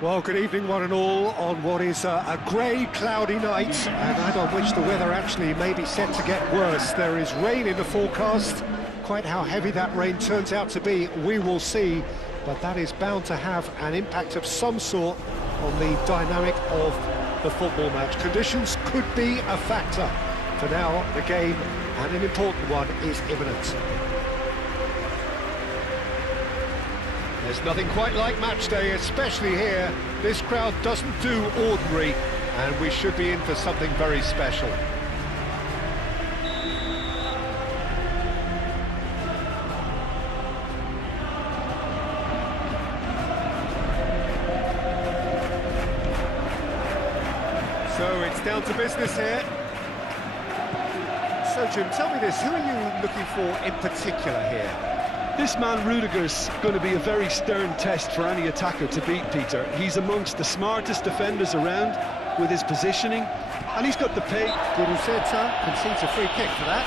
Well, good evening, one and all, on what is a grey, cloudy night, a night on which the weather actually may be set to get worse. There is rain in the forecast. Quite how heavy that rain turns out to be, we will see, but that is bound to have an impact of some sort on the dynamic of the football match. Conditions could be a factor. For now, the game, and an important one, is imminent. There's nothing quite like match day, especially here. This crowd doesn't do ordinary, and we should be in for something very special. So it's down to business here. So Jim, tell me this, who are you looking for in particular here? This man Rudiger's going to be a very stern test for any attacker to beat, Peter. He's amongst the smartest defenders around with his positioning, and he's got the pace. Guruceta concedes a free kick for that.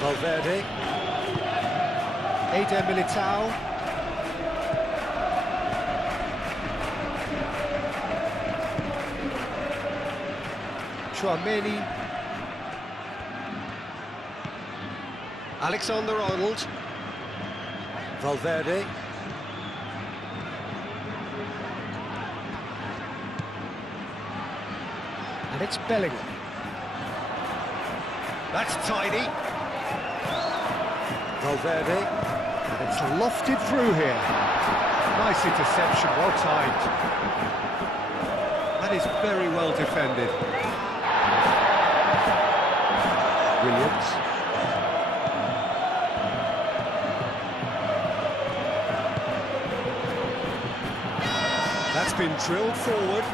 Valverde. Eder Militao. Streamé. Alexander-Arnold. Valverde. And it's Bellingham. That's tidy. Valverde. And it's lofted through here. Nice interception, well timed. That is very well defended. Williams. That's been drilled forward.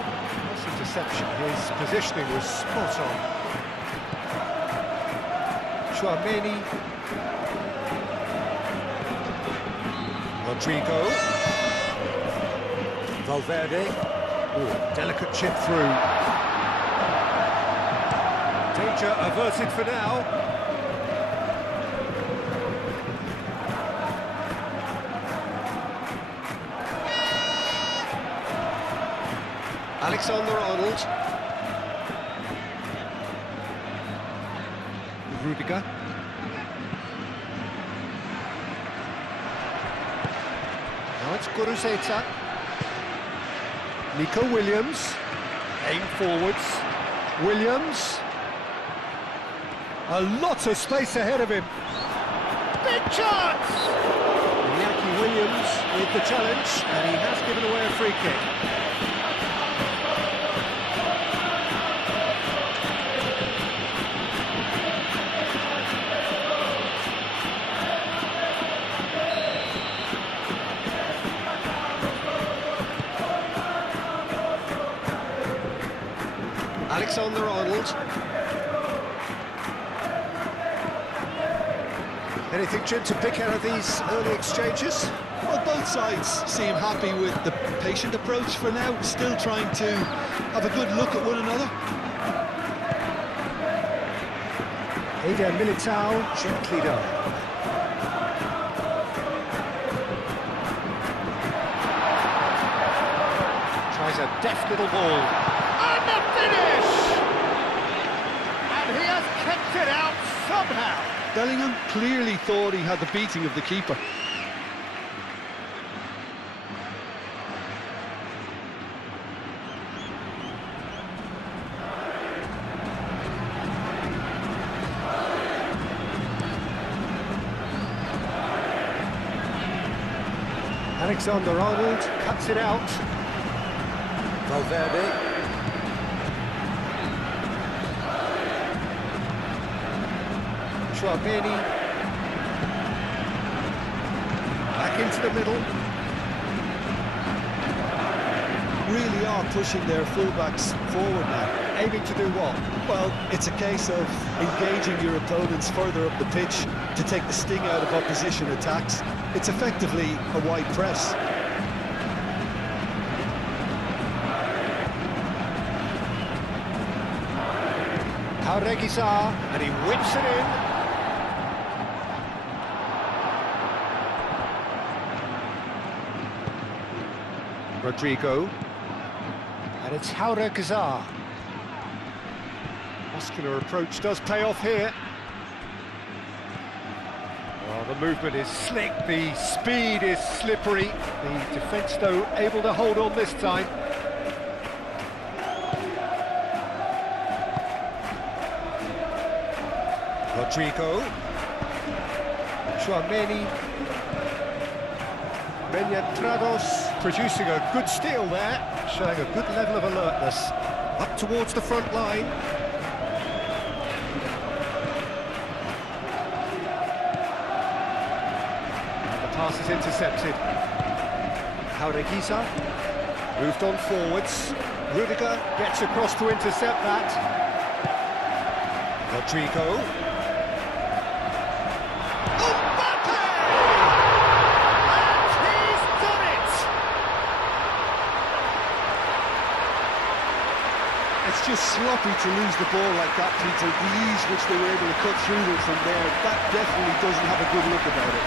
Nice interception. His positioning was spot on. Streamé. Rodrigo. Valverde. Ooh, delicate chip through. Danger averted for now. Alexander-Arnold. Rudiger. Now it's Guruceta. Nico Williams. Aim forwards. Williams. A lot of space ahead of him. Big chance! Iñaki Williams with the challenge, and he has given away a free kick. Alexander-Arnold. Anything, Jim, to pick out of these early exchanges? Well, both sides seem happy with the patient approach for now, still trying to have a good look at one another. Eder Militao, gently done. Tries a deft little ball. And the finish! And he has kept it out somehow. Bellingham clearly thought he had the beating of the keeper. Alexander-Arnold cuts it out. Valverde. Streamé. Back into the middle. Really are pushing their fullbacks forward now. Aiming to do what? Well, it's a case of engaging your opponents further up the pitch to take the sting out of opposition attacks. It's effectively a wide press. Reguizar, and he whips it in. Rodrigo, and it's Reguizar. Muscular approach does pay off here. Well, the movement is slick, the speed is slippery. The defence, though, able to hold on this time. Rodrigo, Chouameni, Trados producing a good steal there, showing a good level of alertness. Up towards the front line. And the pass is intercepted. Reguizar moved on forwards. Rudiger gets across to intercept that. Rodrigo. It's just sloppy to lose the ball like that, Peter. The ease which they were able to cut through them from there, that definitely doesn't have a good look about it.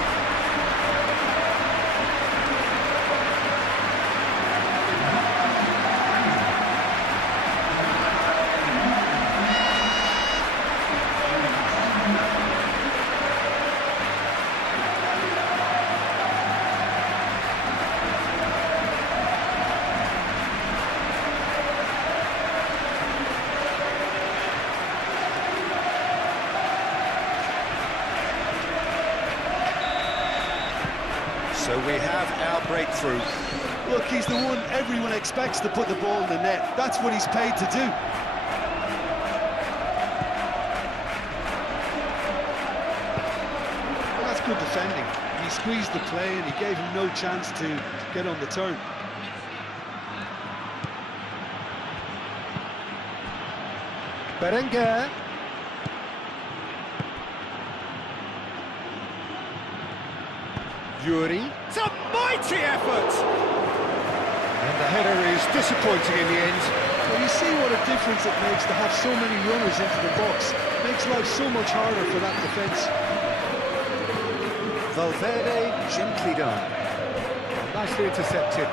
So we have our breakthrough. Look, he's the one everyone expects to put the ball in the net. That's what he's paid to do. Well, that's good defending. He squeezed the play and he gave him no chance to get on the turn. Berenguer. Yuri. It's a mighty effort! And the header is disappointing in the end. Well, you see what a difference it makes to have so many runners into the box. It makes life so much harder for that defence. Valverde, gently done. Well, nicely intercepted.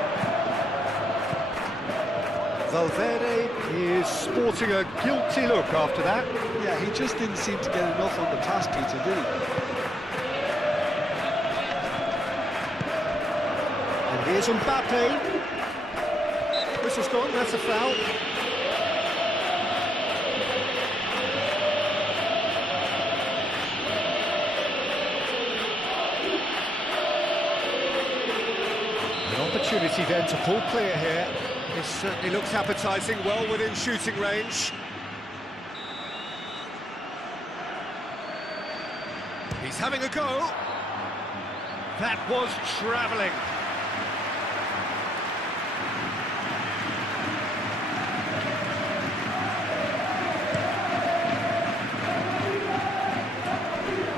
Valverde is sporting a guilty look after that. Yeah, he just didn't seem to get enough on the pass, Peter, did he? Here's Mbappe. Whistle's gone, that's a foul. An opportunity then to pull clear here. This certainly looks appetising, well within shooting range. He's having a go. That was travelling.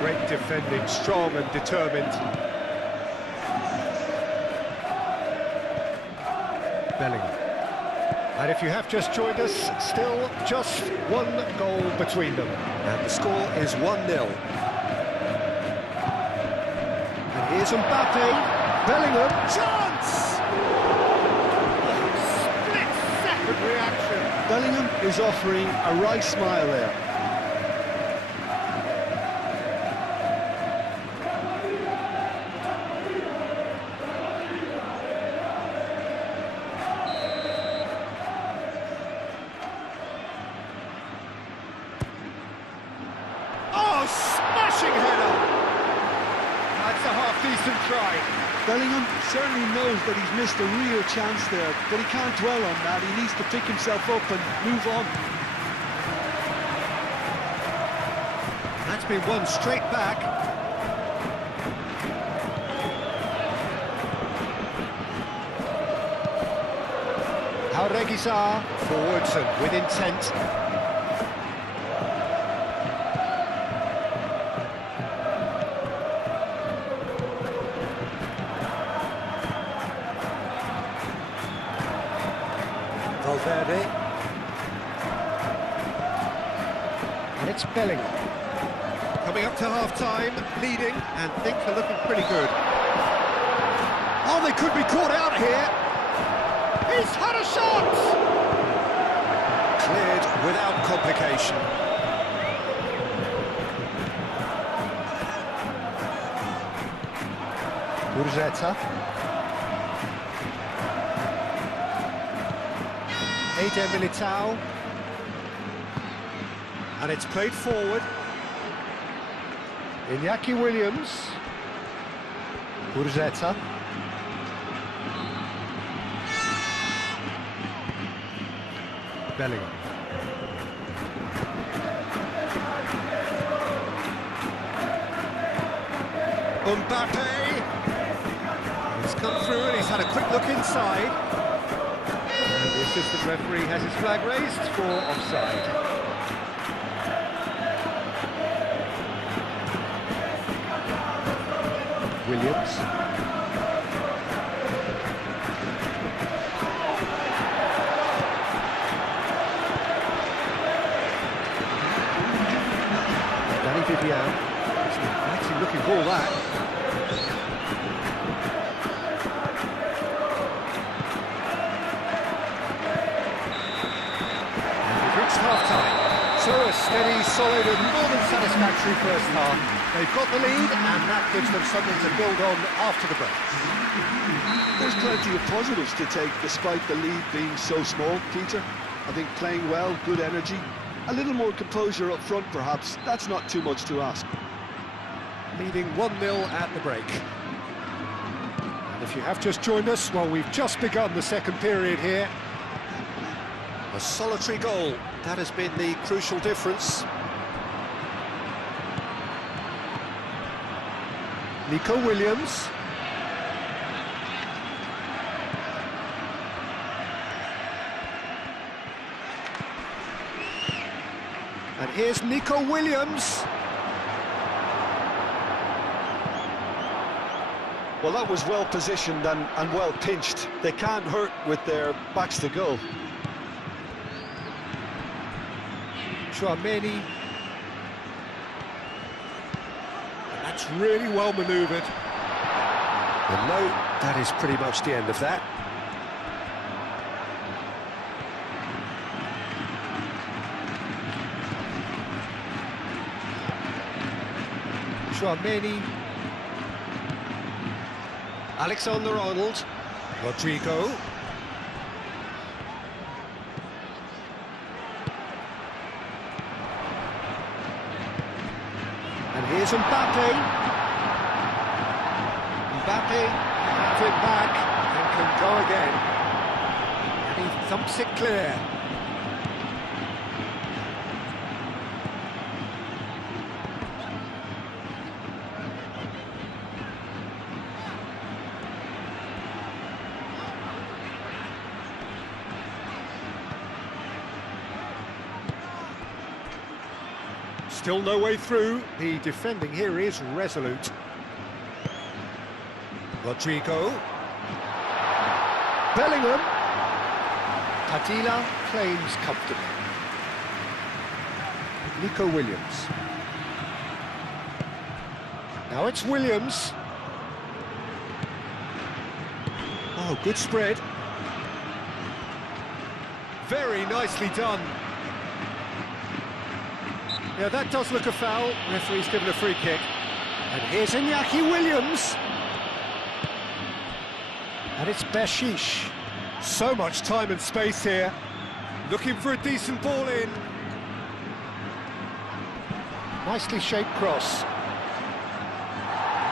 Great defending, strong and determined. Bellingham. And if you have just joined us, still just one goal between them. And the score is 1-0. And here's Mbappe. Bellingham. Chance! Split-second reaction. Bellingham is offering a right smile there. Smashing header! That's a half-decent try. Bellingham certainly knows that he's missed a real chance there, but he can't dwell on that. He needs to pick himself up and move on. That's been won straight back. Reguizar forwards and with intent. Valverde. And it's Bellingham. Coming up to half-time, leading, and things are looking pretty good. Oh, they could be caught out here. He's had a shot! Cleared without complication. Gurzeta. Eder Militao. And it's played forward. Iñaki Williams. Gurzeta. Bellingham. Mbappe. He's come through and he's had a quick look inside. And the assistant referee has his flag raised for offside. Williams. Danny Vivian. It's an exciting looking ball, that. And we've reached half-time. So a steady, solid and more than satisfactory first half. They've got the lead, and that gives them something to build on after the break. There's plenty of positives to take, despite the lead being so small, Peter. I think playing well, good energy, a little more composure up front, perhaps. That's not too much to ask. Leading 1-0 at the break. And if you have just joined us, well, we've just begun the second period here. A solitary goal, that has been the crucial difference. Nico Williams. And here's Nico Williams. Well, that was well positioned and well pinched. They can't hurt with their backs to goal. Streamé. That's really well manoeuvred. And no, that is pretty much the end of that. Streamé. Alexander-Arnold. Rodrigo. And here's Mbappe. Mbappe has it back and can go again. And he thumps it clear. Still no way through. The defending here is resolute. Rodrigo. Bellingham. Padilla claims comfortably. Nico Williams. Now it's Williams. Oh, good spread. Very nicely done. Yeah, that does look a foul. Referee's given a free kick. And here's Iñaki Williams. And it's Beshish. So much time and space here. Looking for a decent ball in. Nicely shaped cross.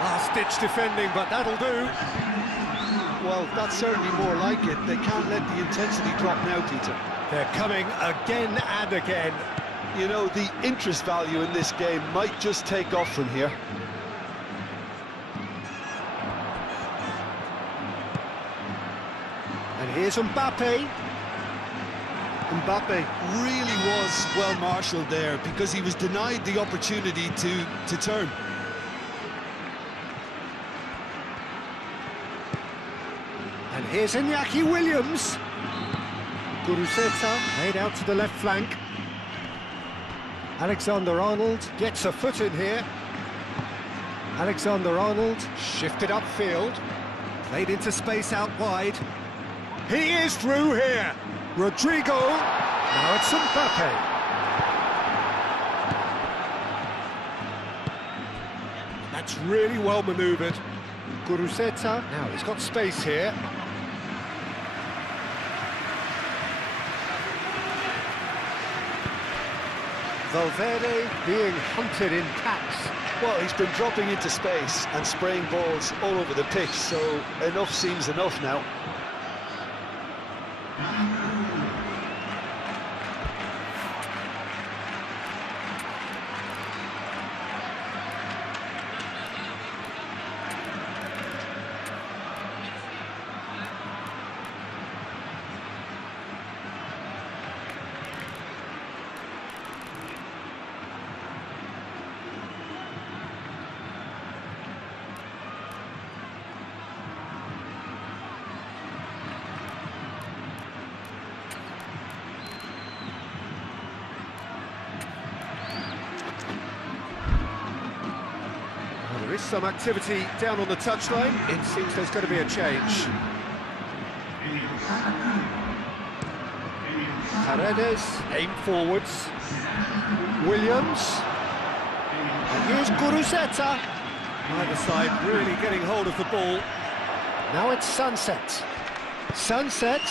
Last-ditch defending, but that'll do. Well, that's certainly more like it. They can't let the intensity drop now, Peter. They're coming again and again. You know, the interest value in this game might just take off from here. And here's Mbappe. Mbappe really was well marshalled there because he was denied the opportunity to turn. And here's Iñaki Williams. Gurzeta made out to the left flank. Alexander-Arnold gets a foot in here. Alexander-Arnold shifted upfield, played into space out wide. He is through here. Rodrigo. Now it's Mbappe. That's really well manoeuvred. Guruzeta. Now he's got space here. Valverde being hunted in packs. Well, he's been dropping into space and spraying balls all over the pitch, so enough seems enough now. There is some activity down on the touchline. It seems there's going to be a change. Paredes, aim forwards. Williams. And here's Guruzeta. Either side really getting hold of the ball. Now it's Sunset. Sunset.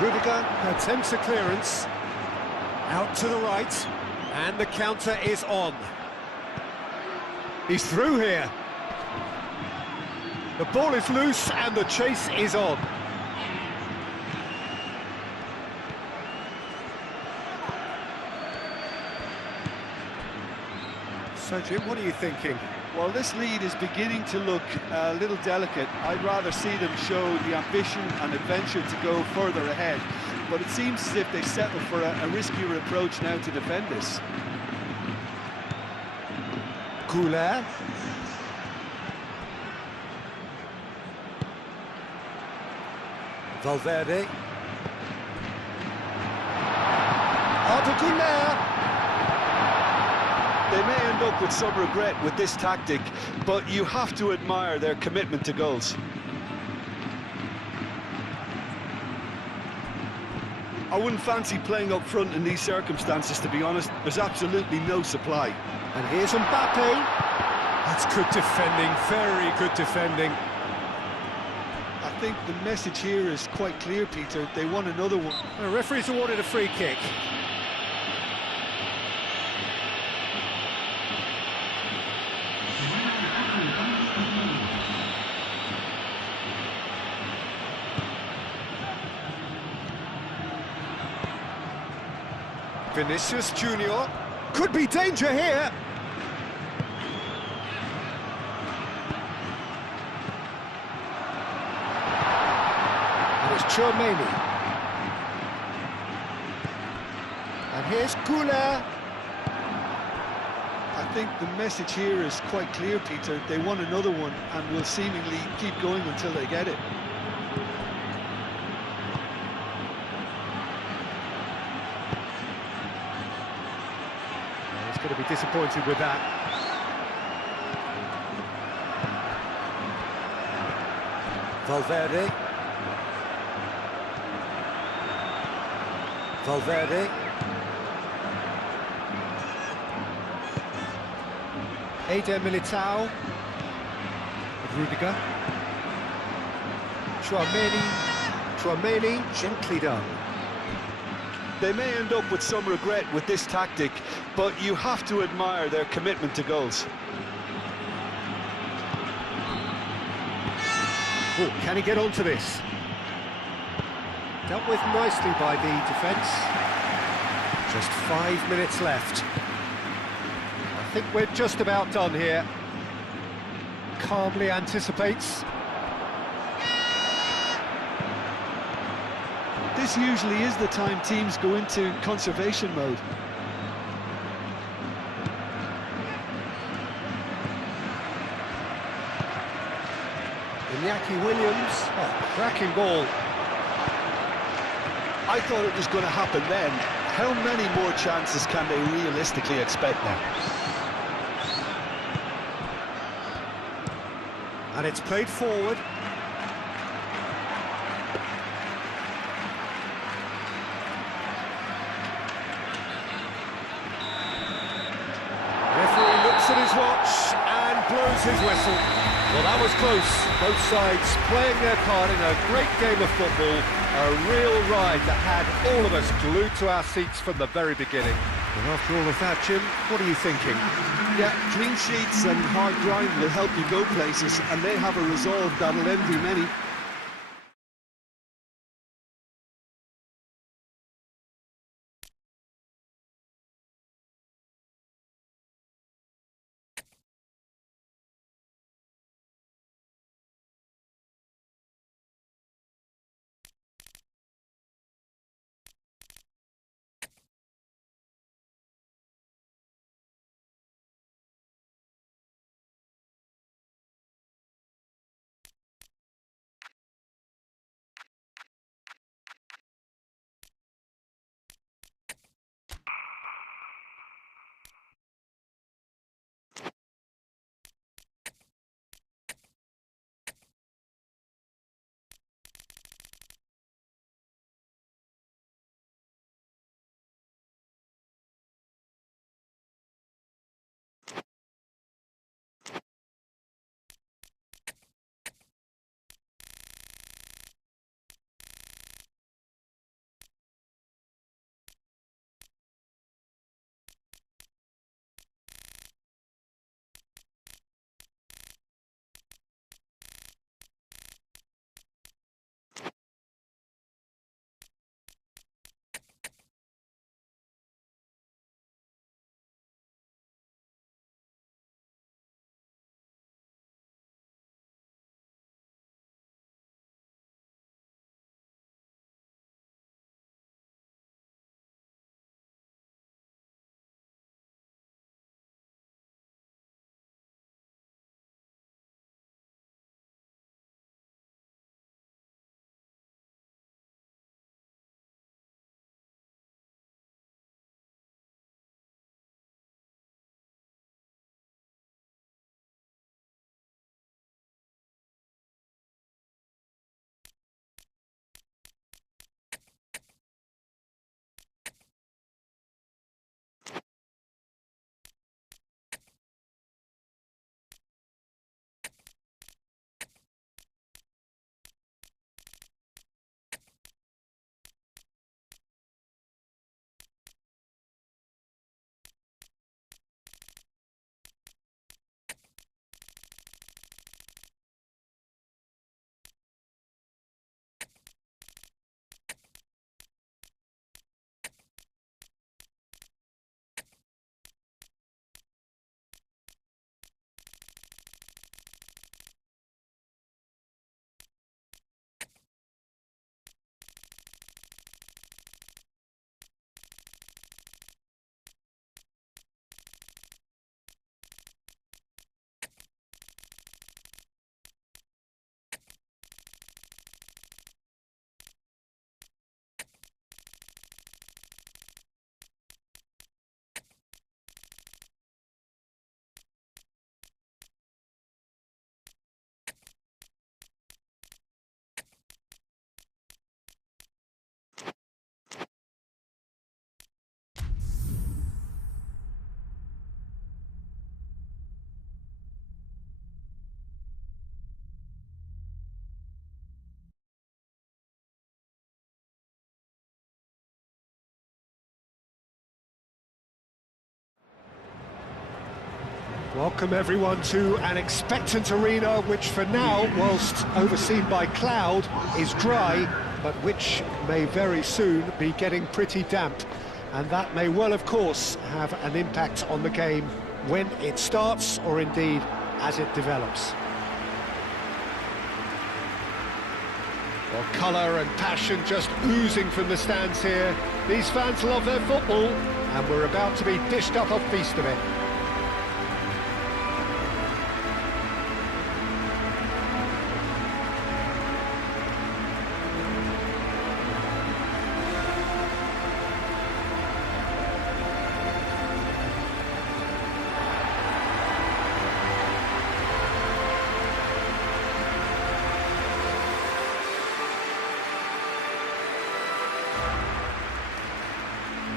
Rudiger attempts a clearance. Out to the right. And the counter is on. He's through here. The ball is loose and the chase is on. So Jim, what are you thinking? Well, this lead is beginning to look a little delicate. I'd rather see them show the ambition and adventure to go further ahead. But it seems as if they settle for a riskier approach now to defend this. Goulet. Valverde. Arda Goulet. They may end up with some regret with this tactic, but you have to admire their commitment to goals. I wouldn't fancy playing up front in these circumstances, to be honest. There's absolutely no supply. And here's Mbappe. That's good defending, very good defending. I think the message here is quite clear, Peter. They want another one. The referee's awarded a free kick. Vinicius Junior. Could be danger here. And it's Streamé. And here's Goulet. I think the message here is quite clear, Peter. They want another one and will seemingly keep going until they get it. He's going to be disappointed with that. Valverde. Valverde. Eder Militao. Rudiger. Streamé gently done. They may end up with some regret with this tactic, but you have to admire their commitment to goals. Oh, can he get onto this? Dealt with nicely by the defence. Just 5 minutes left. I think we're just about done here. Calmly anticipates. This usually is the time teams go into conservation mode. Iñaki Williams, cracking ball. I thought it was going to happen then. How many more chances can they realistically expect now? And it's played forward. Referee looks at his watch and blows his whistle. Well, that was close. Both sides playing their part in a great game of football. A real ride that had all of us glued to our seats from the very beginning. And after all of that, Jim, what are you thinking? Yeah, clean sheets and hard grind will help you go places, and they have a resolve that'll envy many. Welcome everyone to an expectant arena which for now, whilst overseen by cloud, is dry, but which may very soon be getting pretty damp. And that may well, of course, have an impact on the game when it starts, or indeed as it develops. Well, colour and passion just oozing from the stands here. These fans love their football, and we're about to be dished up a feast of it.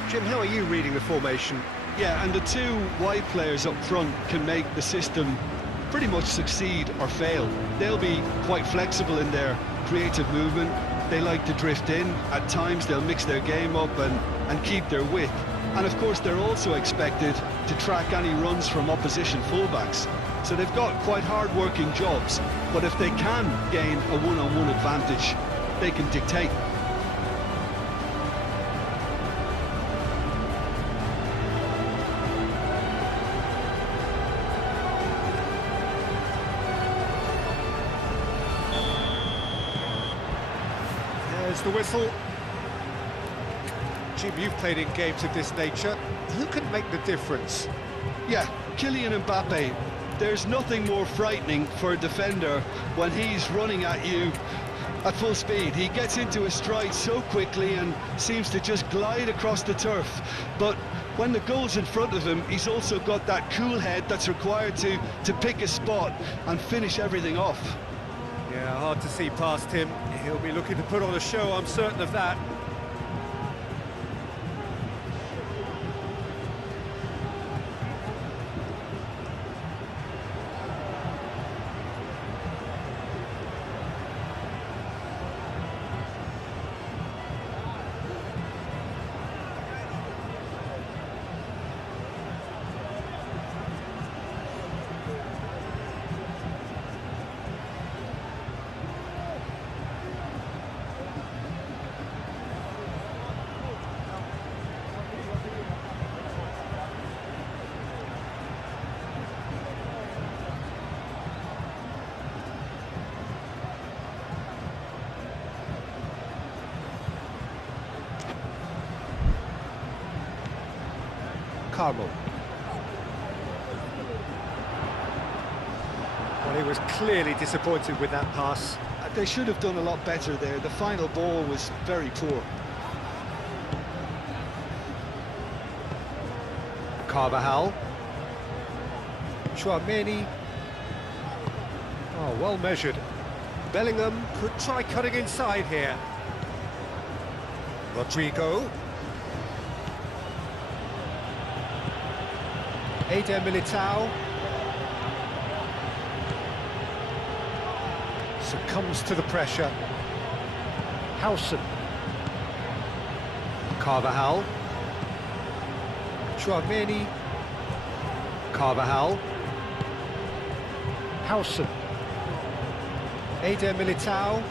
Jim, how are you reading the formation? Yeah, and the two wide players up front can make the system pretty much succeed or fail. They'll be quite flexible in their creative movement. They like to drift in. At times they'll mix their game up and keep their width. And of course they're also expected to track any runs from opposition fullbacks. So they've got quite hard-working jobs, but if they can gain a one-on-one advantage, they can dictate. There's the whistle. Jim, you've played in games of this nature. Who can make the difference? Yeah, Kylian Mbappe. There's nothing more frightening for a defender when he's running at you at full speed. He gets into his stride so quickly and seems to just glide across the turf. But when the goal's in front of him, he's also got that cool head that's required to pick a spot and finish everything off. Yeah, hard to see past him. He'll be looking to put on a show, I'm certain of that. Carmel. Well, he was clearly disappointed with that pass. They should have done a lot better there. The final ball was very poor. Carvajal. Chouameni. Oh, well measured. Bellingham could try cutting inside here. Rodrigo. Eder Militao succumbs to the pressure. Howson. Carvajal. Chouameni. Carvajal. Howson. Eder Militao.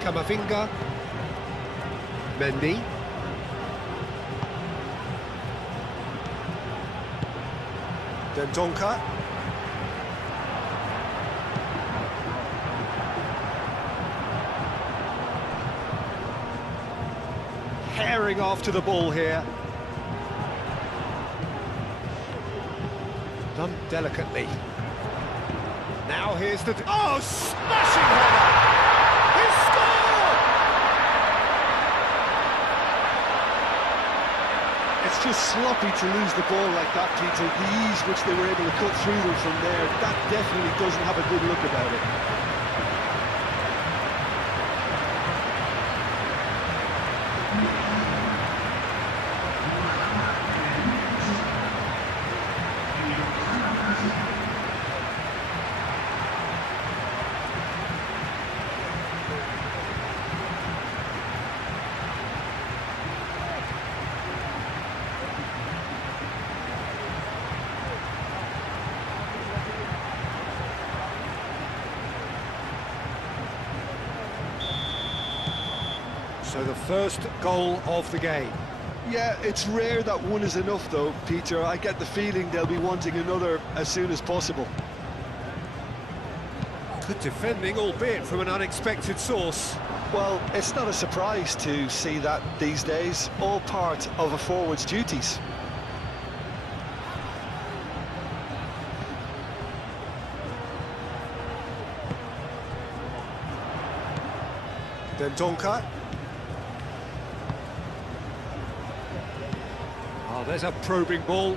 Camavinga. Mendy. Dendonka. Herring after the ball here. Done delicately. Now here's the... Oh, smashing header! He scored! It's just sloppy to lose the ball like that, Peter. The ease which they were able to cut through them from there, that definitely doesn't have a good look about it. So the first goal of the game. Yeah, it's rare that one is enough though, Peter. I get the feeling they'll be wanting another as soon as possible. Good defending, albeit from an unexpected source. Well, it's not a surprise to see that these days, all part of a forward's duties. Dendonka. Oh, there's a probing ball.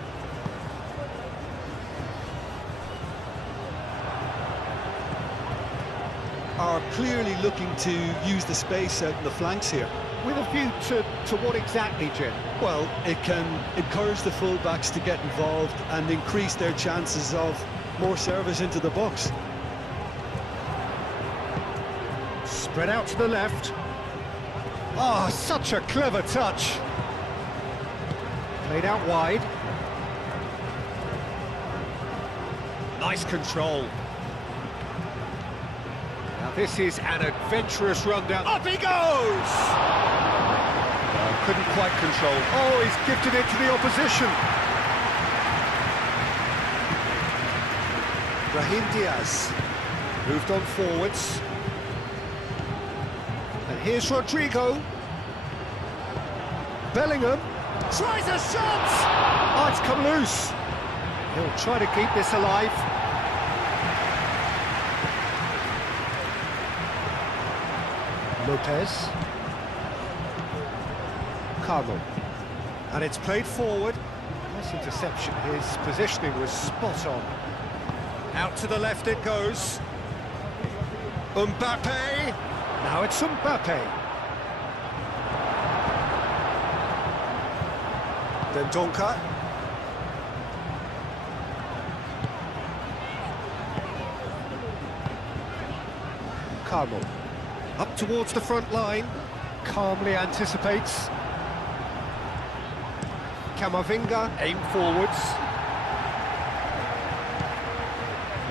are clearly looking to use the space out in the flanks here. With a view to what exactly, Jim? Well, it can encourage the full-backs to get involved and increase their chances of more service into the box. Spread out to the left. Oh, such a clever touch. Played out wide. Nice control. Now this is an adventurous run down. Up he goes! Couldn't quite control. Oh, he's gifted it to the opposition. Brahim Diaz moved on forwards. And here's Rodrigo. Bellingham tries a shot! Oh, it's come loose. He'll try to keep this alive. Lopez. Carlo. And it's played forward. Nice interception. His positioning was spot on. Out to the left it goes. Mbappe. Now it's Mbappe. Then Donka. Carlo. Up towards the front line. Calmly anticipates. Camavinga, aim forwards.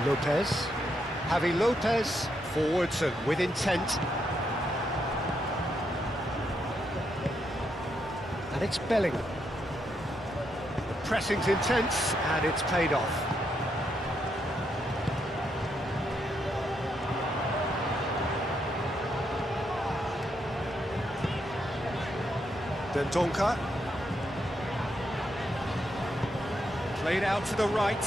Lopez. Javi Lopez, forwards and with intent. And it's Bellingham. The pressing's intense and it's paid off. Then Donka. Played out to the right.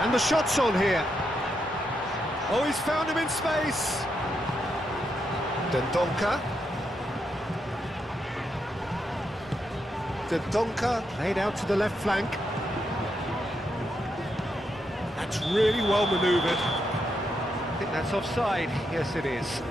And the shot's on here. Oh, he's found him in space. Dendonka. Dendonka played out to the left flank. That's really well manoeuvred. I think that's offside. Yes, it is.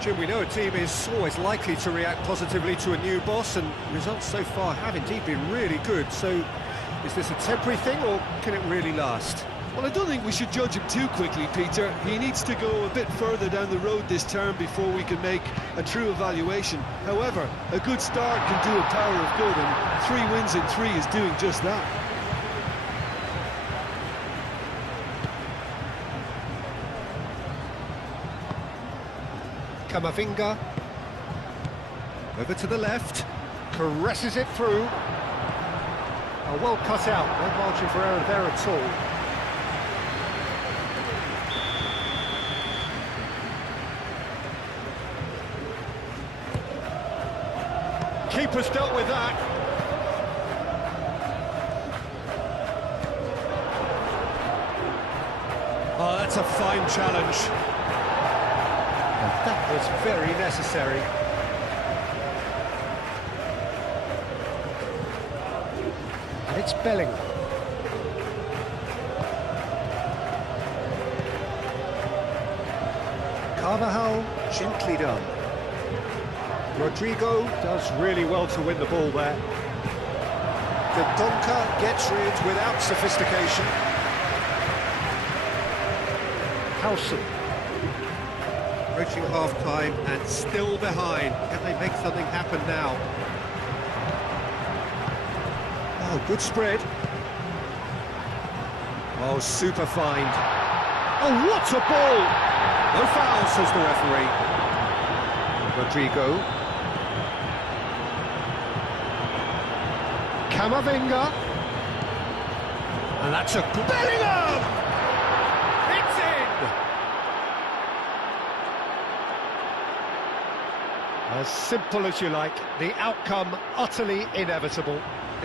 Jim, we know a team is always likely to react positively to a new boss, and results so far have indeed been really good. So, is this a temporary thing, or can it really last? Well, I don't think we should judge him too quickly, Peter. He needs to go a bit further down the road this term before we can make a true evaluation. However, a good start can do a power of good, and 3 wins in 3 is doing just that. Camavinga. Over to the left. Caresses it through. Oh, well cut out. No margin for error there at all. Keeper's dealt with that. Oh, that's a fine challenge. And that was very necessary. And it's Bellingham. Carvajal, gently done. Rodrigo does really well to win the ball there. The Donka gets rid without sophistication. Howson. Approaching half-time and still behind. Can they make something happen now? Oh, good spread. Oh, super find. Oh, what a ball! No foul, says the referee. Rodrigo. Camavinga. And that's a good... Bellingham! It's in! As simple as you like, the outcome utterly inevitable.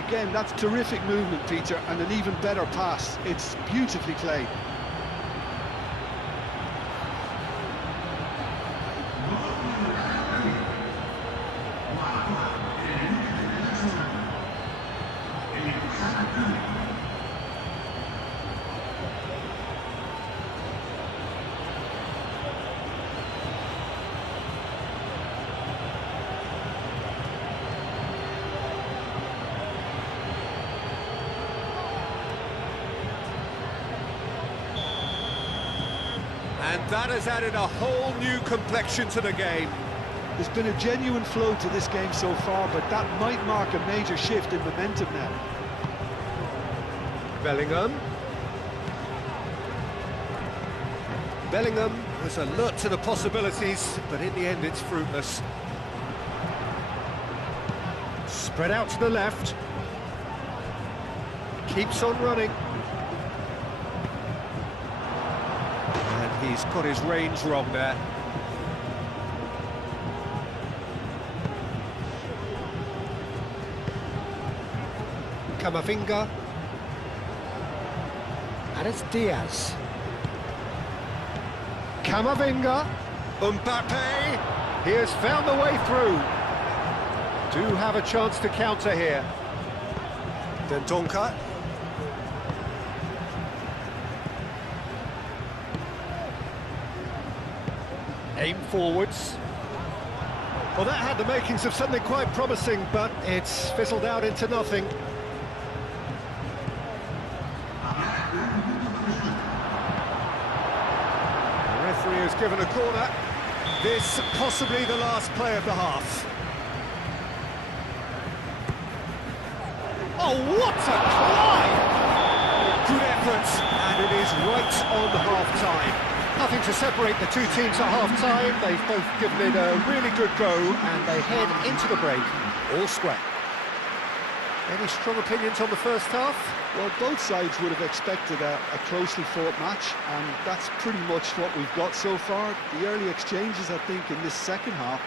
Again, that's terrific movement, Peter, and an even better pass. It's beautifully played. And that has added a whole new complexion to the game. There's been a genuine flow to this game so far, but that might mark a major shift in momentum now. Bellingham. Bellingham was alert to the possibilities, but in the end it's fruitless. Spread out to the left. Keeps on running. And he's got his range wrong there. Camavinga. And it's Diaz. Camavinga. Mbappe. He has found the way through. Do have a chance to counter here. Dendonka. Aim forwards. Well, that had the makings of something quite promising, but it's fizzled out into nothing. The referee has given a corner. This possibly the last play of the half. Oh, what a climb! Good effort, and it is right on half-time. Nothing to separate the two teams at half-time. They've both given it a really good go, and they head into the break all square. Any strong opinions on the first half? Well, both sides would have expected a closely fought match, and that's pretty much what we've got so far. The early exchanges, I think, in this second half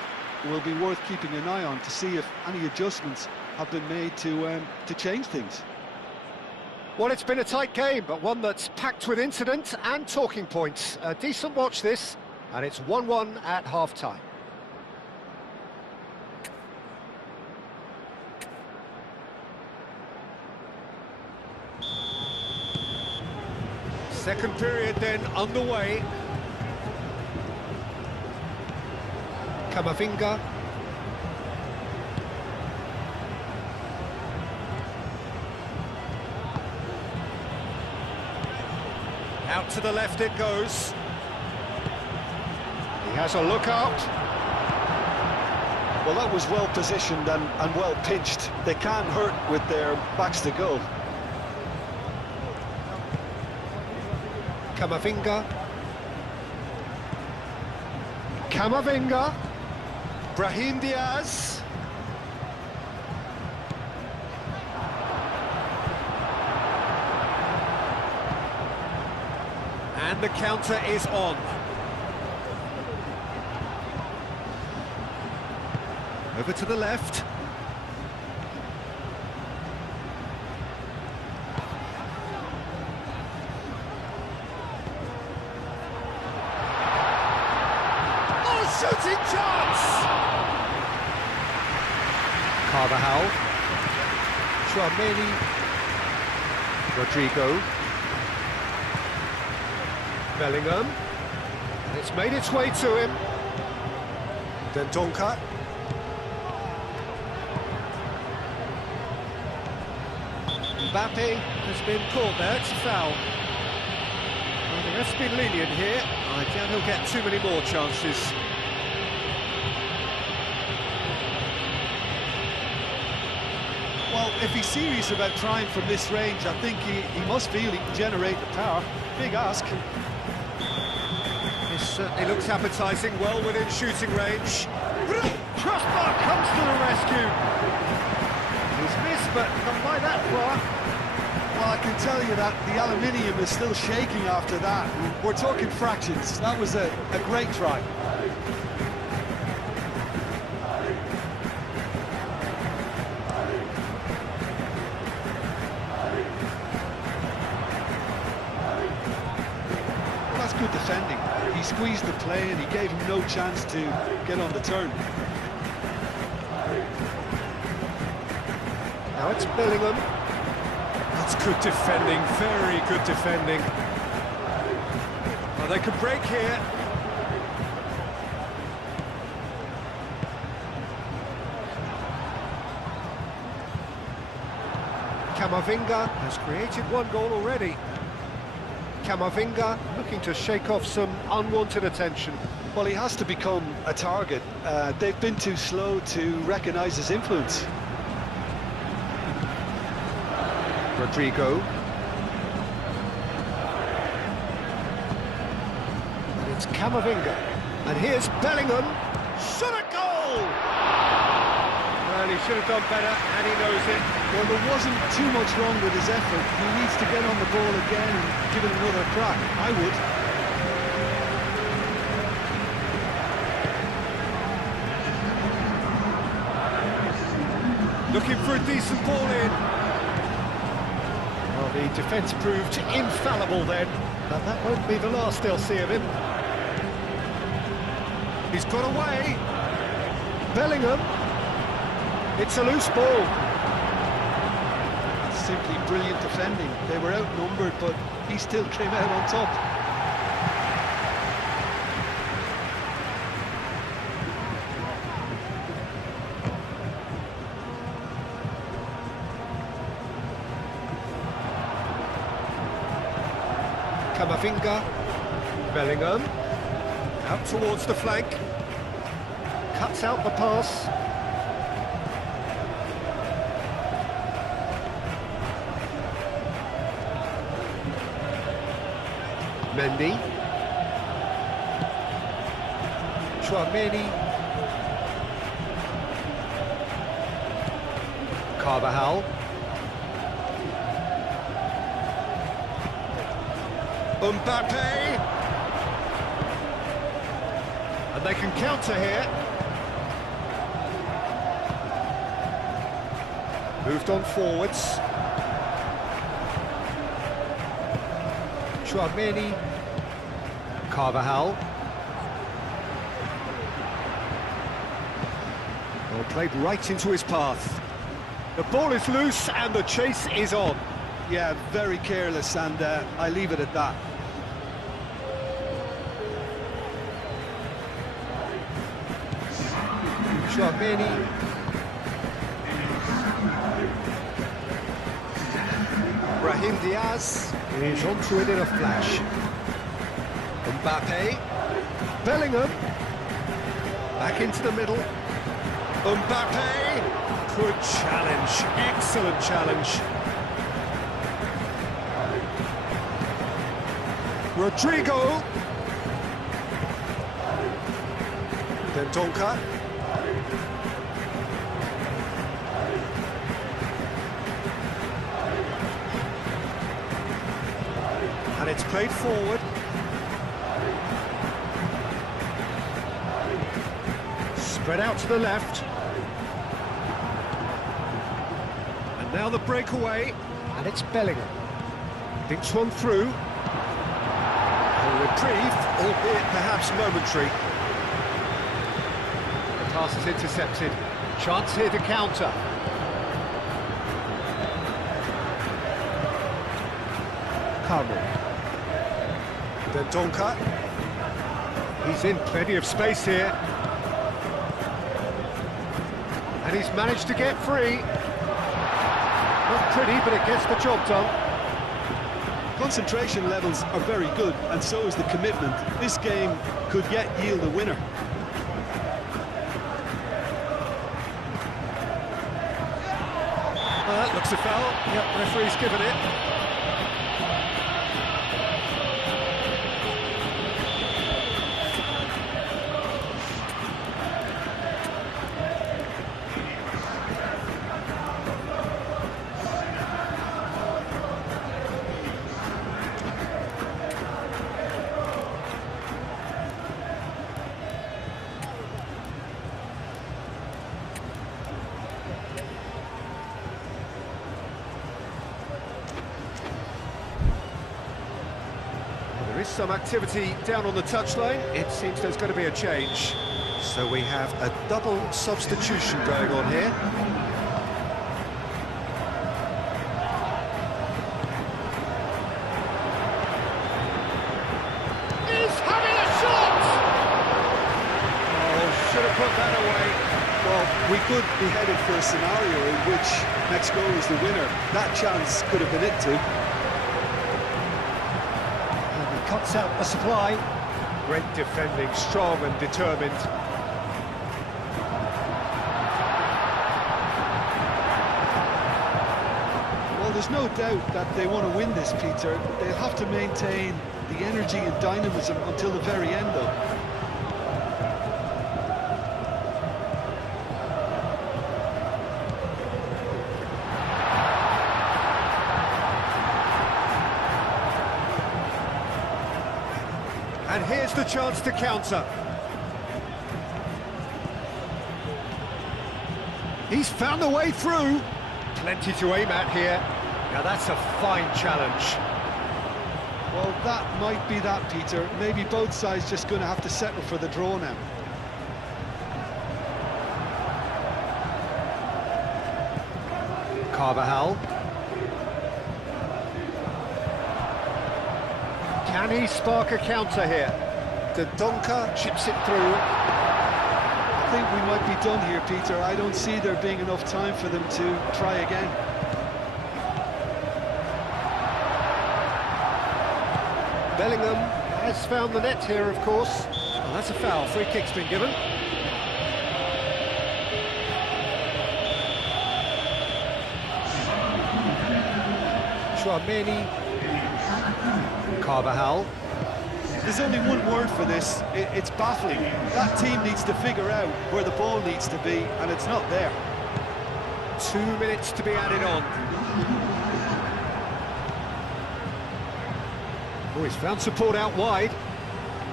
will be worth keeping an eye on to see if any adjustments have been made to change things. Well, it's been a tight game, but one that's packed with incident and talking points. A decent watch this, and it's 1-1 at half-time. Second period then underway. Camavinga. Out to the left it goes. He has a look out. Well, that was well positioned and well pitched. They can't hurt with their backs to goal. Camavinga. Camavinga. Brahim Diaz. And the counter is on. Over to the left. Oh, shooting chance! Carvajal. Tchouameni. Rodrigo. Bellingham. It's made its way to him. Dendonka. Mbappe has been caught there, it's a foul. Well, the ref's been lenient here. I doubt he'll get too many more chances. Well, if he's serious about trying from this range, I think he must feel he can generate the power. Big ask. This certainly looks appetising, well within shooting range. Crossbar comes to the rescue. He's missed, but not by that far. Well, I can tell you that the aluminium is still shaking after that. We're talking fractions. That was a great try. Well, that's good defending. He squeezed the play and he gave him no chance to get on the turn. Now it's Bellingham. That's good defending, very good defending. Well, they could break here. Camavinga has created one goal already. Camavinga looking to shake off some unwanted attention. Well, he has to become a target. They've been too slow to recognise his influence. Rodrigo. And it's Camavinga. And here's Bellingham. Shot a goal! Well, he should have done better, and he knows it. Well, there wasn't too much wrong with his effort. He needs to get on the ball again and give it another crack. I would. Looking for a decent ball in. Well, the defence proved infallible then, but that won't be the last they'll see of him. He's got away. Bellingham. It's a loose ball. That's simply brilliant defending. They were outnumbered, but he still came out on top. Camavinga, Bellingham, out towards the flank, cuts out the pass. Mendy, Streamé, Carvajal. Mbappe, and they can counter here. Moved on forwards. Streamé, Carvajal. Well, played right into his path. The ball is loose and the chase is on. Yeah, very careless, and I leave it at that. Streamé. Brahim Diaz is onto it in a flash. Mbappe. Bellingham. Back into the middle. Mbappe. Good challenge. Excellent challenge. Rodrigo. Dendonka. And it's played forward. Spread out to the left. And now the breakaway. And it's Bellingham. Thinks one through. A reprieve, albeit perhaps momentary. The pass is intercepted. Chance here to counter. Carmel. Dendonka. He's in plenty of space here. And he's managed to get free. Not pretty, but it gets the job done. Concentration levels are very good, and so is the commitment. This game could yet yield a winner. That looks a foul. Yep, referee's given it. There is some activity down on the touchline. It seems there's going to be a change. So we have a double substitution going on here. He's having a shot! Oh, should have put that away. Well, we could be headed for a scenario in which next goal is the winner. That chance could have been it too. cuts out the supply. Great defending, strong and determined. Well, there's no doubt that they want to win this, Peter. They'll have to maintain the energy and dynamism until the very end, though. And here's the chance to counter. He's found the way through. Plenty to aim at here. Now that's a fine challenge. Well, that might be that, Peter. Maybe both sides just going to have to settle for the draw now. Carvajal. Can he spark a counter here? The Donker chips it through. I think we might be done here, Peter. I don't see there being enough time for them to try again. Bellingham has found the net here, of course. Well, that's a foul. Free kick's been given. Streamé. Carvajal. There's only one word for this. It's baffling. That team needs to figure out where the ball needs to be, and it's not there. 2 minutes to be added on. Oh, he's found support out wide.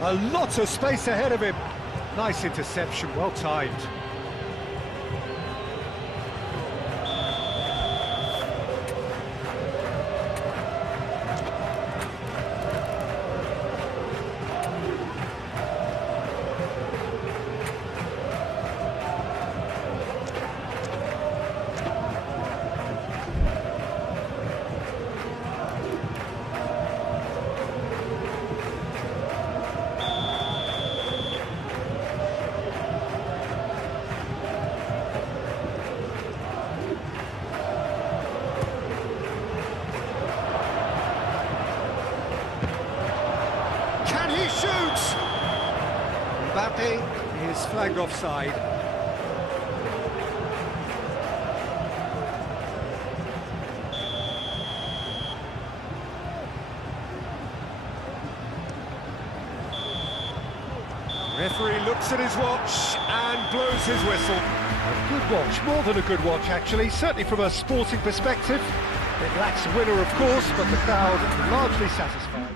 A lot of space ahead of him. Nice interception, well timed. He shoots! Mbappe is flagged offside. Referee looks at his watch and blows his whistle. A good watch, more than a good watch actually, certainly from a sporting perspective. It lacks a winner of course, but the crowd largely satisfied.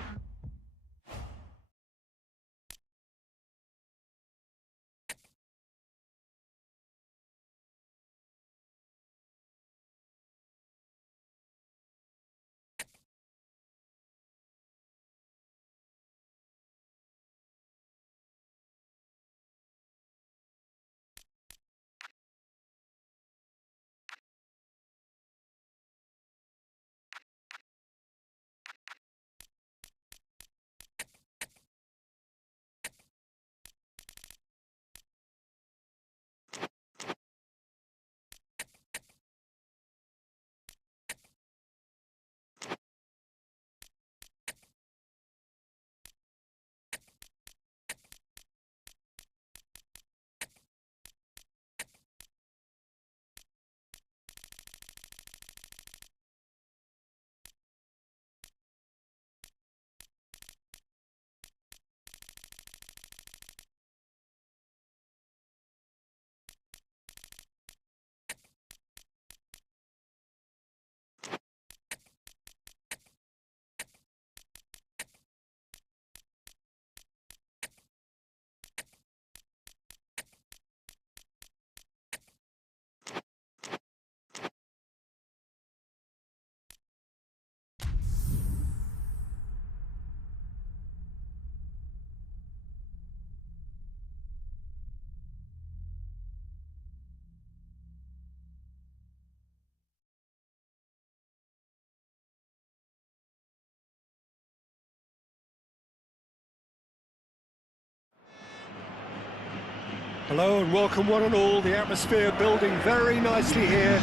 Hello and welcome one and all. The atmosphere building very nicely here.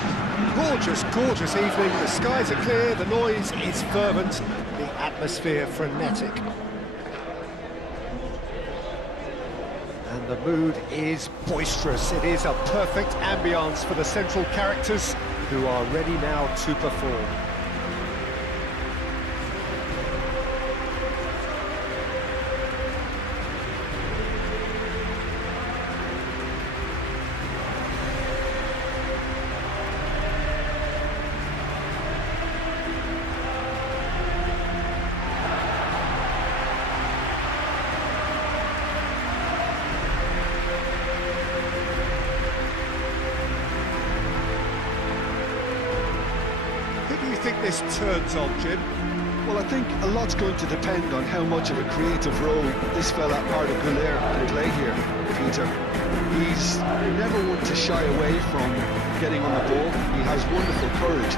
Gorgeous, gorgeous evening. The skies are clear, the noise is fervent, the atmosphere frenetic. And the mood is boisterous. It is a perfect ambience for the central characters who are ready now to perform. Who do you think this turns on, Jim? Well, I think a lot's going to depend on how much of a creative role this fella Arda Güler can play here, Peter. He's never one to shy away from getting on the ball. He has wonderful courage,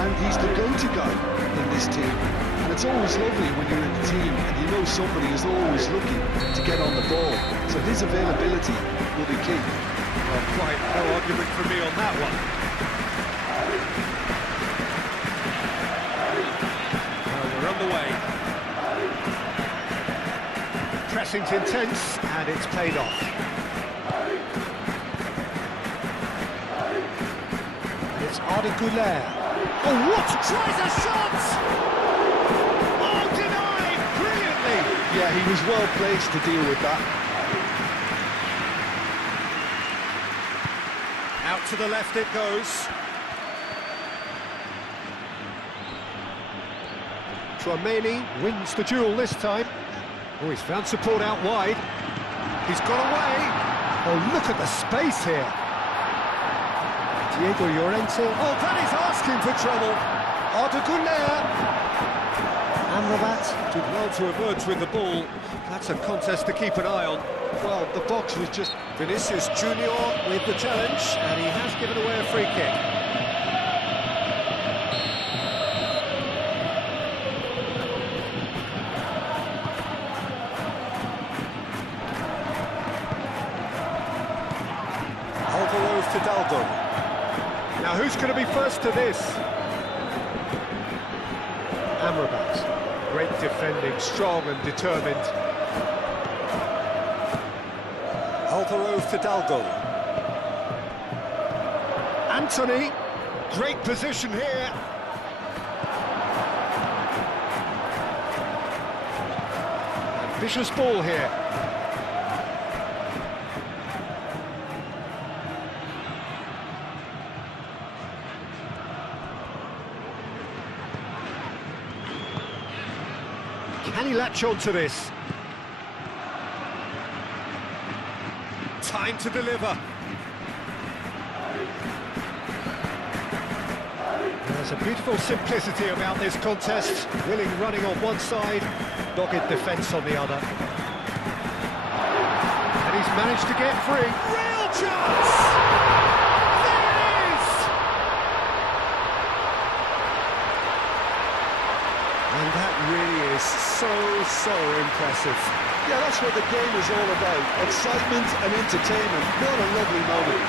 and he's the go-to guy in this team. And it's always lovely when you're in a team and you know somebody is always looking to get on the ball. So his availability will be key. Well, quite no argument from me on that one. We're on the way. Pressing's intense, and it's paid off. And it's Arda Güler. Oh, what? Tries a shot! Oh, denied! Brilliantly! Yeah, he was well placed to deal with that. Out to the left it goes. Streamé wins the duel this time. Oh, he's found support out wide. He's got away. Oh, look at the space here. Diego Llorente. Oh, that is asking for trouble. Arda Güler. Amrabat did well to emerge with the ball. That's a contest to keep an eye on. Well, the box was just... Vinicius Junior with the challenge, and he has given away a free kick. Fidalgo. Now who's going to be first to this? Amrabat. Great defending, strong and determined. Alvaro Fidalgo. Anthony. Great position here. Ambitious ball here. Can he latch on to this? Time to deliver. There's a beautiful simplicity about this contest. Willing running on one side, dogged defence on the other. And he's managed to get free. Real chance! There it is! And that really is so impressive. Yeah, that's what the game is all about. Excitement and entertainment. What a lovely moment.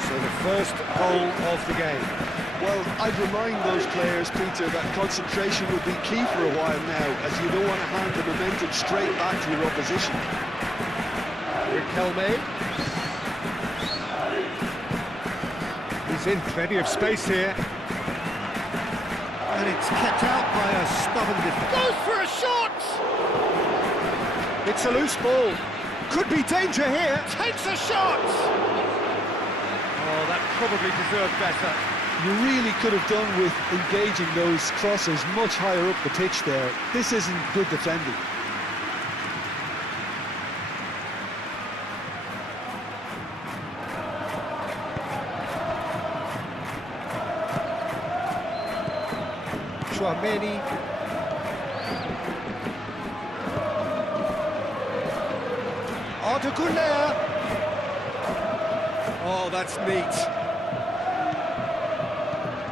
So the first goal of the game. Well, I'd remind those players, Peter, that concentration will be key for a while now, as you don't want to hand the momentum straight back to your opposition. Riquelme. He's in plenty of space here. And it's kept out by a stubborn defender. Goes for a shot! It's a loose ball. Could be danger here. Takes a shot! Oh, that probably deserved better. You really could have done with engaging those crosses much higher up the pitch there. This isn't good defending. Streamé. Arda Güler. Oh, that's neat.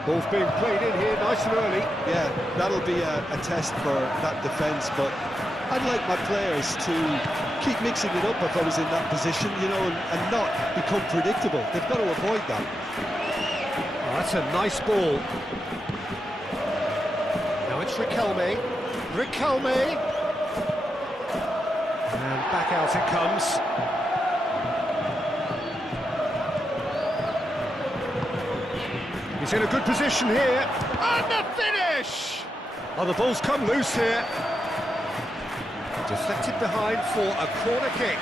Ball's being played in here nice and early. Yeah, that'll be a test for that defence, but I'd like my players to keep mixing it up if I was in that position, you know, and not become predictable. They've got to avoid that. Oh, that's a nice ball. Now it's Riquelme. Riquelme! And back out it comes. He's in a good position here. And the finish! Oh, the ball's come loose here. Deflected behind for a corner kick.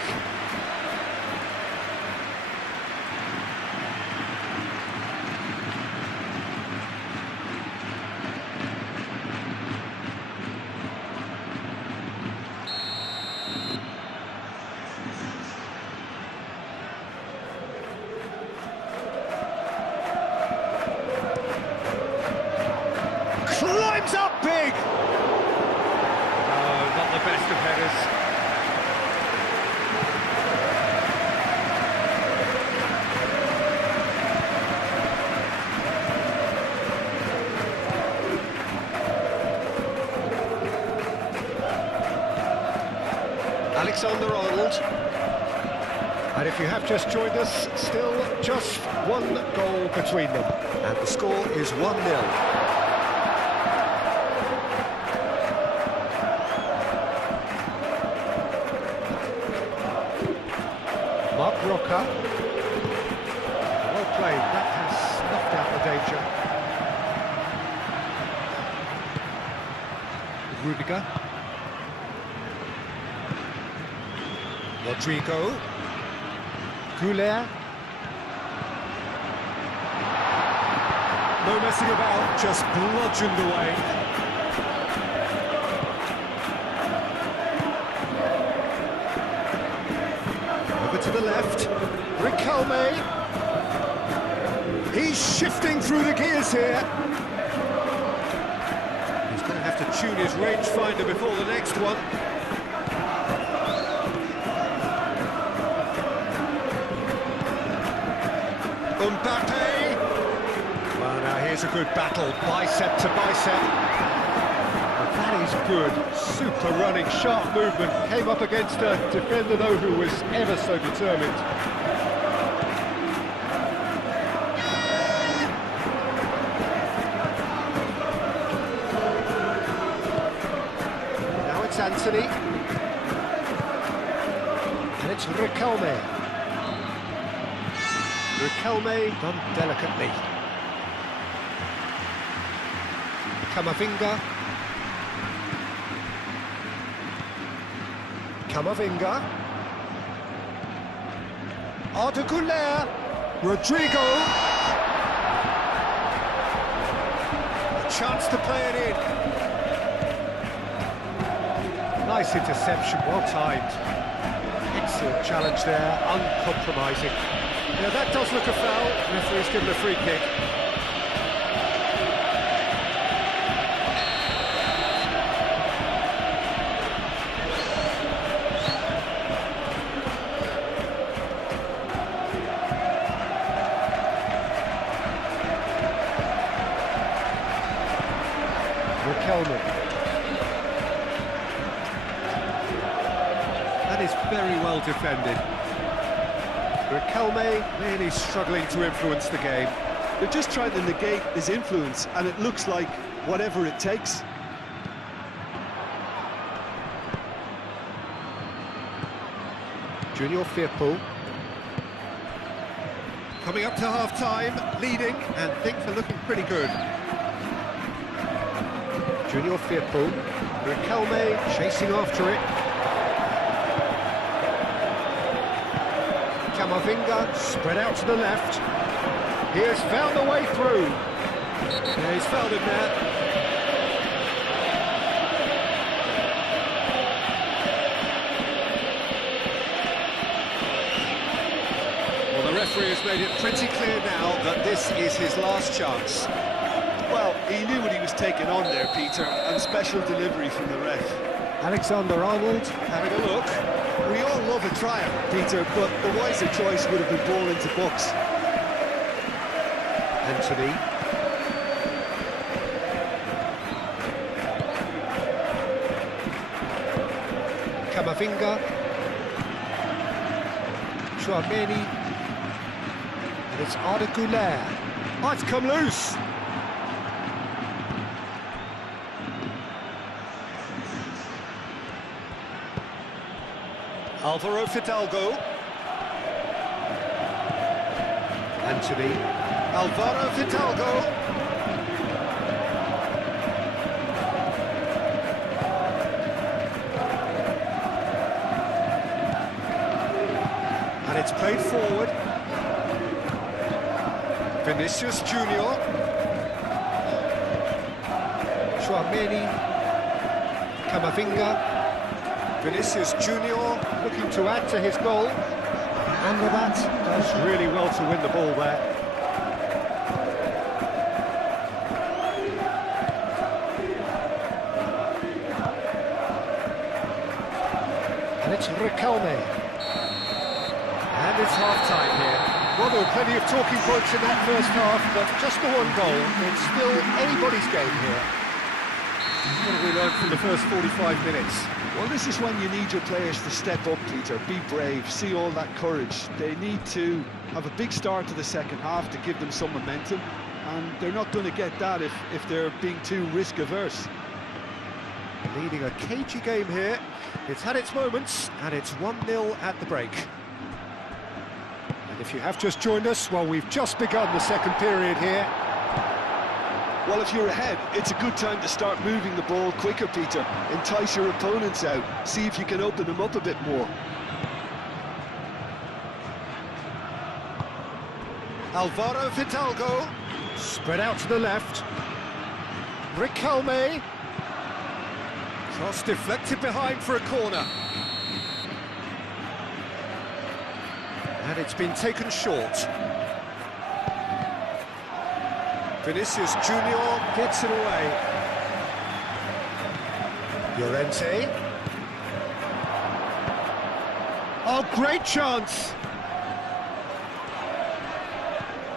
Climbs up big! Oh, not the best of headers. Alexander-Arnold. And if you have just joined us, still just one goal between them. And the score is 1-0. Mark Roca. Well played, that has snuffed out the danger. Rudiger. Rodrigo. Goulet. No messing about, just bludgeoned away. To the left, Riquelme. He's shifting through the gears here. He's going to have to tune his rangefinder before the next one. Mbappe. Well, now here's a good battle, bicep to bicep. That is good, super running, sharp movement, came up against a defender though who was ever so determined. Now it's Anthony, and it's Riquelme. Riquelme done delicately. Camavinga. Camavinga. Arda Güler. Rodrigo. A chance to play it in. Nice interception, well timed. Excellent challenge there, uncompromising. Now that does look a foul. The referee's given a free kick. That is very well defended. Riquelme really struggling to influence the game. They're just trying to negate his influence, and it looks like whatever it takes. Junior Firpo. Coming up to half-time, leading, and things are looking pretty good. Junior Firpo. Riquelme chasing after it. Camavinga spread out to the left. He has found a way through. Yeah, he's found it there. Well, the referee has made it pretty clear now that this is his last chance. Well, he knew what he was taking on there, Peter, and special delivery from the ref. Alexander-Arnold having a look. We all love a triumph, Peter, but the wiser choice would have been ball into box. Anthony. Camavinga. Streamé. And it's Arda Güler. Oh, it's come loose. Alvaro Fidalgo. Anthony. Alvaro Fidalgo. And it's played forward. Vinicius Junior. Streamé. Camavinga. Vinicius Junior looking to add to his goal. And with that, does really well to win the ball there. And it's Riquelme. And it's half-time here. Well, there were plenty of talking points in that first half, but just the one goal. It's still anybody's game here. What have we learned from the first 45 minutes? Well, this is when you need your players to step up, Peter, be brave, see all that courage. They need to have a big start to the second half to give them some momentum, and they're not going to get that if they're being too risk-averse. Leading a cagey game here. It's had its moments, and it's 1-0 at the break. And if you have just joined us, well, we've just begun the second period here. Well, if you're ahead, it's a good time to start moving the ball quicker, Peter. Entice your opponents out, see if you can open them up a bit more. Alvaro Fidalgo, spread out to the left. Riquelme. Cross deflected behind for a corner. And it's been taken short. Vinicius Junior gets it away. Llorente. Oh, great chance!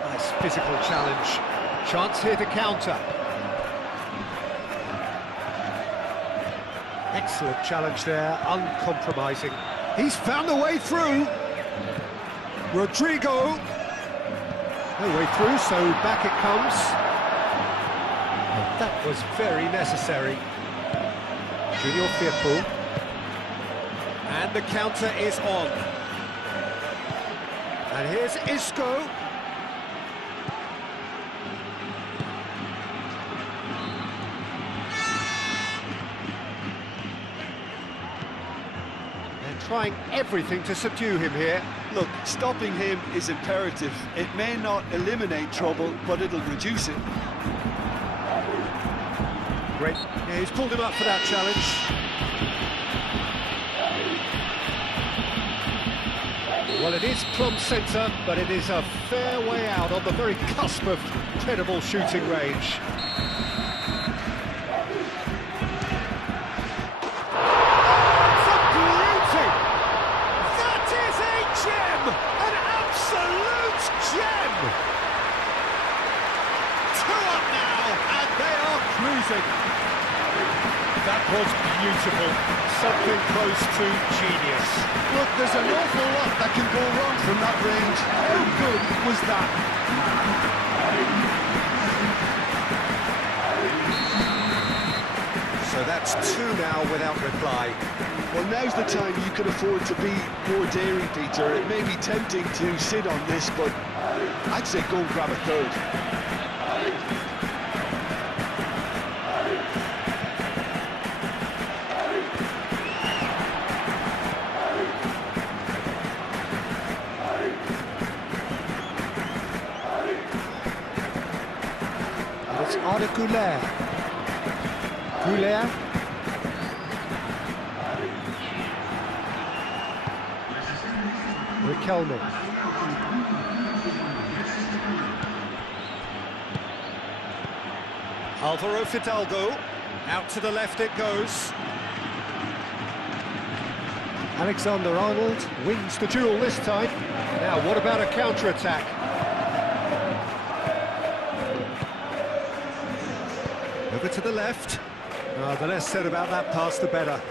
Nice physical challenge. Chance here to counter. Excellent challenge there, uncompromising. He's found a way through. Rodrigo. No way through, so back it comes. And that was very necessary. Junior Firpo. And the counter is on. And here's Isco. They're trying everything to subdue him here. Look, stopping him is imperative. It may not eliminate trouble, but it'll reduce it. Great. Yeah, he's pulled him up for that challenge. Well, it is plumb centre, but it is a fair way out on the very cusp of credible shooting range. That was beautiful, something close to genius. Look, there's an awful lot that can go wrong from that range. How good was that? So that's two now without reply. Well, now's the time you can afford to be more daring, Peter. It may be tempting to sit on this, but I'd say go and grab a third. Arda Güler. Güler. Riquelme. Alvaro Fidalgo. Out to the left it goes. Alexander-Arnold wins the duel this time. Now, what about a counter-attack? Over to the left. The less said about that pass, the better.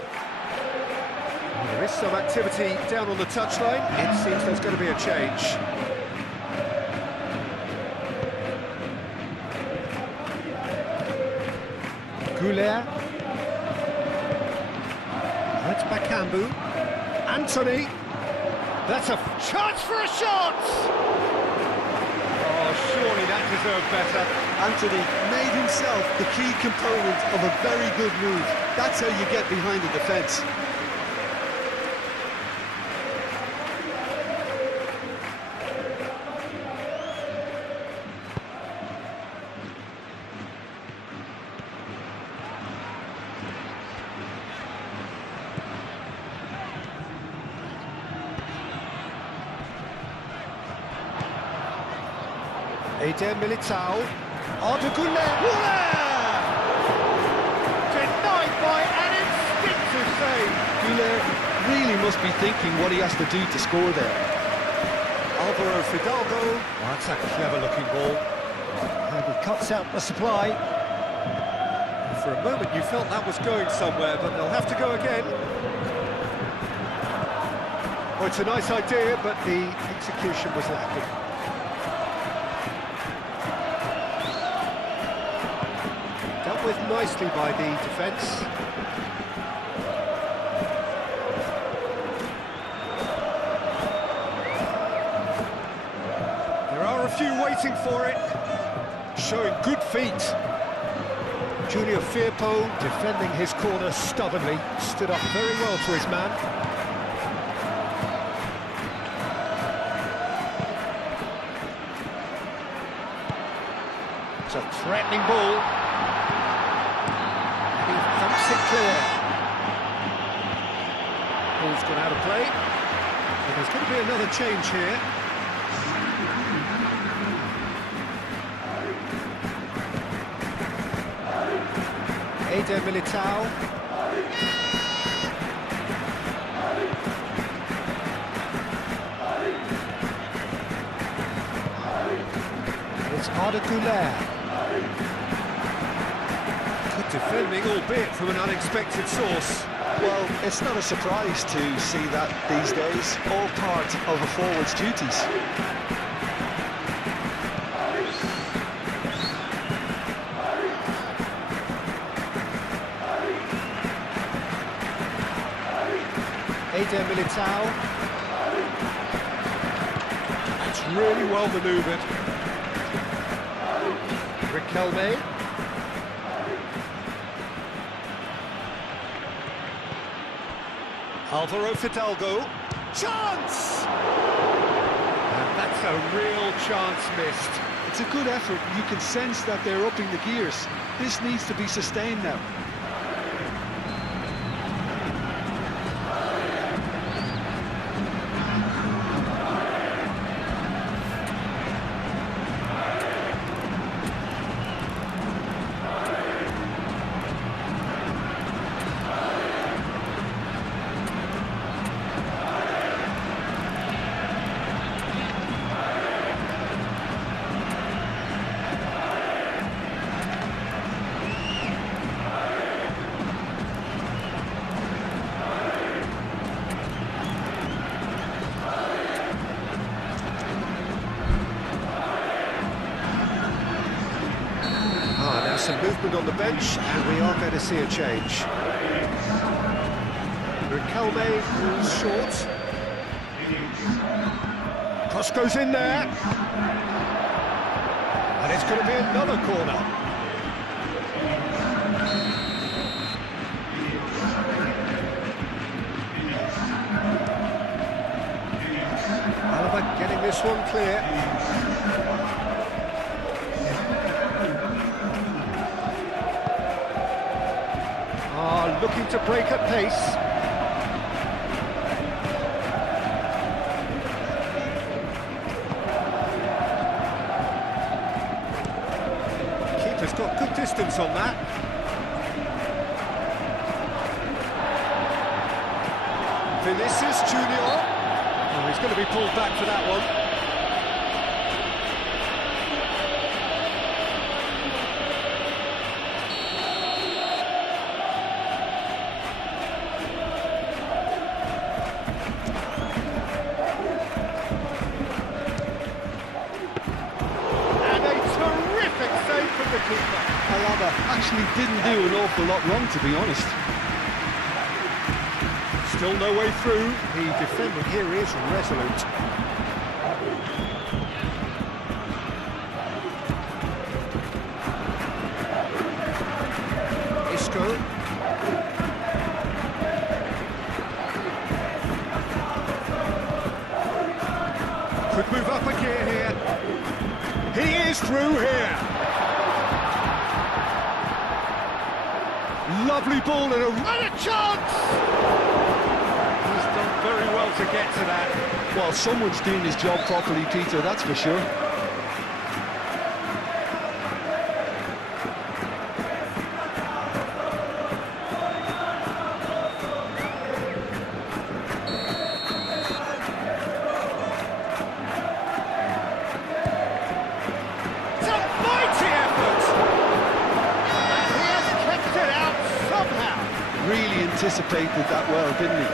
There is some activity down on the touchline. It seems there's going to be a change. Goulet. That's Bakambu. Anthony. That's a chance for a shot! Oh, surely that deserved better. Anthony made himself the key component of a very good move. That's how you get behind the defence. Eder Militao. Arda Güler. Denied by an instinctive save. Güler really must be thinking what he has to do to score there. Alvaro Fidalgo. Oh, that's a clever-looking ball. And he cuts out the supply. For a moment you felt that was going somewhere, but they'll have to go again. Oh, it's a nice idea, but the execution was lacking. Dealt with nicely by the defence. There are a few waiting for it, showing good feet. Junior Firpo defending his corner stubbornly, stood up very well for his man. It's a threatening ball. And he thumps it clear. Ball's gone out of play. And there's going to be another change here. Eder Militao. It's Arda Güler. Good defending, albeit from an unexpected source. Well, it's not a surprise to see that these days, all part of a forward's duties. Eder Militao. That's really well manoeuvred. Riquelme. Alvaro Fidalgo. Chance! And that's a real chance missed. It's a good effort. You can sense that they're upping the gears. This needs to be sustained now. Some movement on the bench, and we are going to see a change. Riquelme moves short. Cross goes in there. And it's going to be another corner. Alaba getting this one clear. Looking to break at pace. Keeper's got good distance on that. Vinicius Junior. Oh, he's going to be pulled back for that one. actually didn't do an awful lot wrong, to be honest. Still no way through. The defending here is resolute. Isco. Could move up a gear here. He is through here. Lovely ball and a chance! He's done very well to get to that. Well, someone's doing his job properly, Peter, that's for sure. It's a mighty effort! And he has kept it out somehow. Really anticipated that well, didn't he?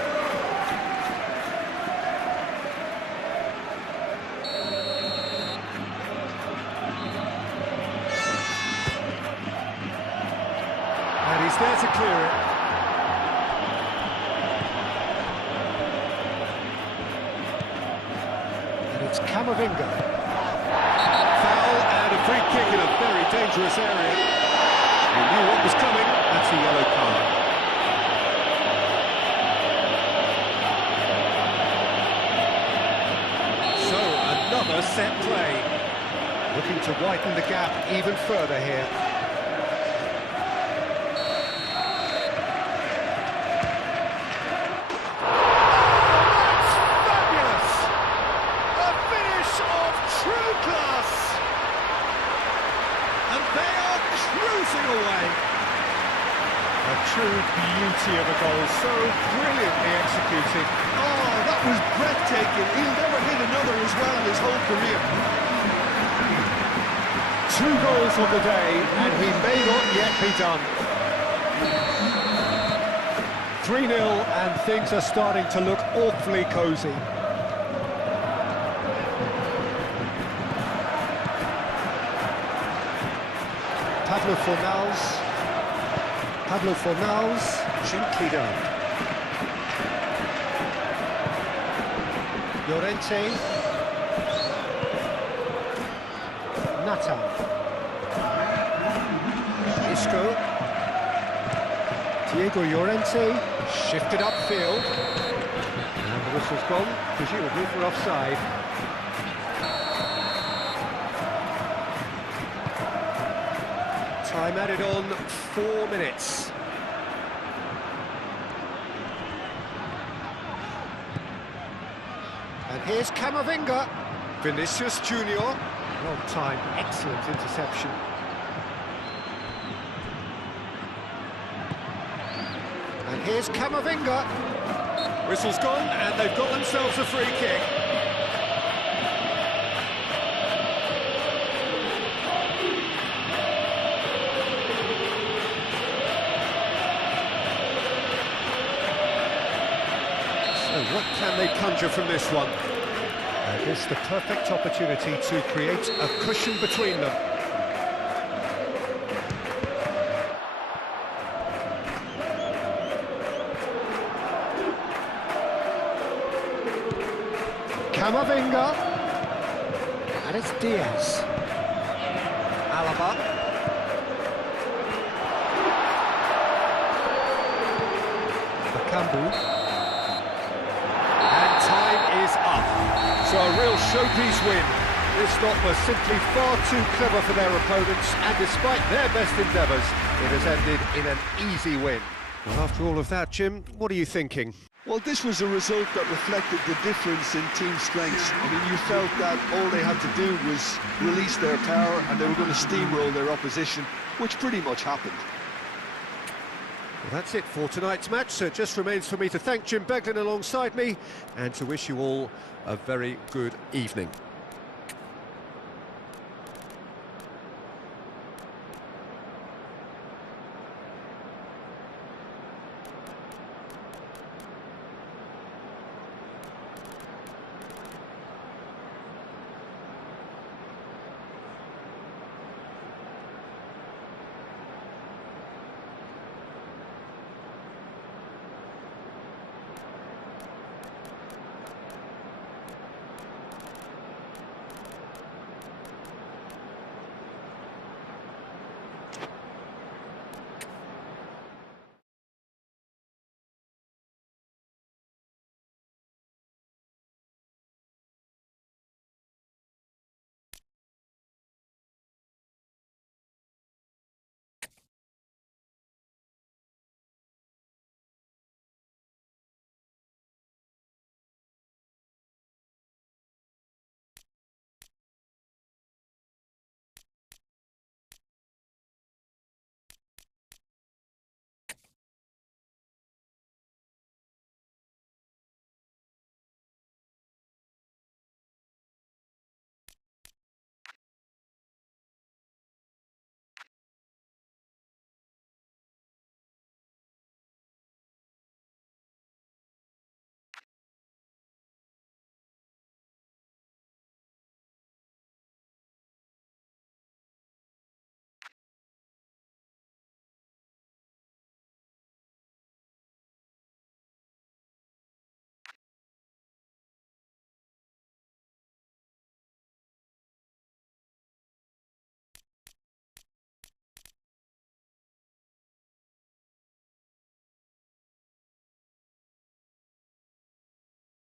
And he's there to clear it. And it's Camavinga. Foul and a free kick in a very dangerous area. He knew what was coming. That's a yellow card. So, another set play. Looking to widen the gap even further here. True class, and they are cruising away. A true beauty of a goal, so brilliantly executed. Oh, that was breathtaking. He'll never hit another as well in his whole career. 2 goals on the day, and he may not yet be done. 3-0, and things are starting to look awfully cosy. Pablo Fornals, gently done. Llorente, Nathan, Isco, Diego Llorente, shifted upfield, and the whistle's gone, presumably for offside. Time added on 4 minutes. And here's Camavinga. Vinicius Junior. Well timed, excellent interception. And here's Camavinga. Whistle's gone, and they've got themselves a free kick. What can they conjure from this one? I guess the perfect opportunity to create a cushion between them. Camavinga. And it's Diaz. Alaba. Bakambu. So a real showpiece win. This lot was simply far too clever for their opponents, and despite their best endeavours, it has ended in an easy win. Well, after all of that, Jim, what are you thinking? Well, this was a result that reflected the difference in team strengths. I mean, you felt that all they had to do was release their power and they were going to steamroll their opposition, which pretty much happened. Well, that's it for tonight's match, so it just remains for me to thank Jim Beglin alongside me and to wish you all a very good evening.